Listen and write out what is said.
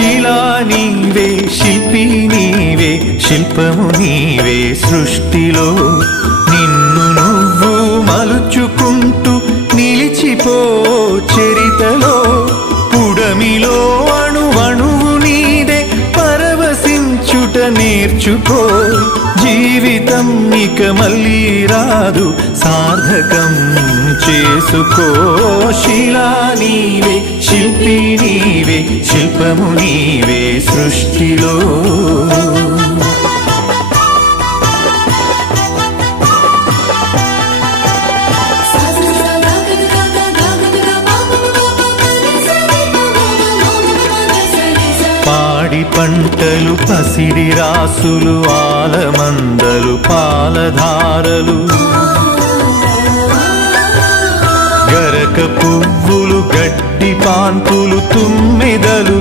శిలా నీవే శిల్పి నీవే శిల్పము నీవే సృష్టిలో నిన్ను నువ్వు మలుచుకుంటూ నిలిచిపో చరితలో పుడమిలో అణువణువు నీదే పరవశించుట నేర్చుకో జీవితం ఇక మళ్ళీ రాదు సార్థకం చేసుకో శిలా నీవే శిల్పి నీవే శిల్పము నీవే సృష్టిలో పాడి పంటలు పసిడి రాసులు ఆలమందలు పాలధారలు గరక పువ్వులు గడ్డి పాన్పులు తుమ్మెదలు